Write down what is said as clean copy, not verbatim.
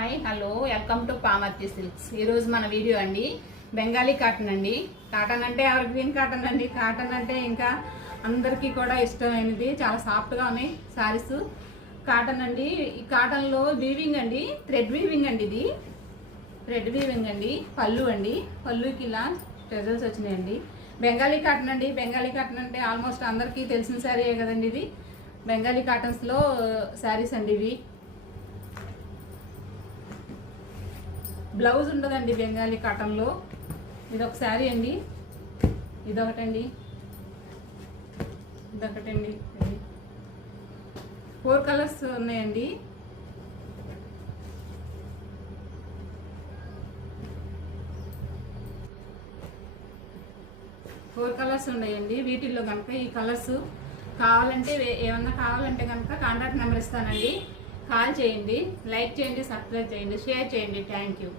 Hi hello welcome to Pamarthi silks. ఈరోజు మన video అండి బెంగాలీ కాటన్ అండి. కాటన్ అంటే ఎవర్ గ్రీన్ కాటన్ అండి. కాటన్ అంటే ఇంకా అందరికీ కూడా ఇష్టమైనది. చాలా సాఫ్ట్గా ఉన్నాయి శారీస్. కాటన్ అండి. ఈ కాటన్లో వీవింగ్ అండి, థ్రెడ్ వీవింగ్ అండి. ఇది థ్రెడ్ వీవింగ్ అండి. పళ్ళు అండి, పళ్ళుకి ఇలా టెజల్స్ వచ్చినాయండి. బెంగాలీ కాటన్ అండి. బెంగాలీ కాటన్ అంటే ఆల్మోస్ట్ అందరికీ తెలిసిన శారీ కదండి. ఇది బెంగాలీ కాటన్స్లో శారీస్ అండి. ఇవి బ్లౌజ్ ఉండదండి బెంగాలీ కాటన్లో. ఇదొక శారీ అండి, ఇదొకటండి, ఇదొకటండి. 4 కలర్స్ ఉన్నాయండి. వీటిల్లో కనుక ఈ కలర్స్ కావాలంటే ఏమన్నా కావాలంటే కనుక కాంటాక్ట్ నెంబర్ ఇస్తానండి. కాల్ చేయండి, లైక్ చేయండి, సబ్స్క్రైబ్ చేయండి, షేర్ చేయండి. Thank you.